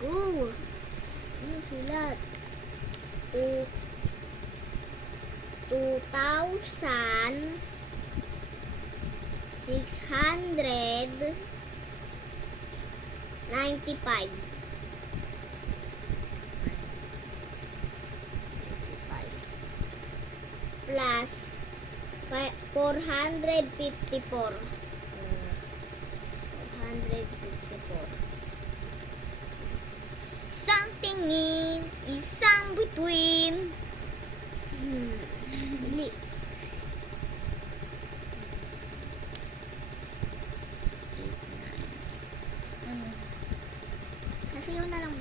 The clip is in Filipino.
Go! Ano sulat? 2,695 plus 454. 454. Something in, isang between. Dili. Sasayaw na lang.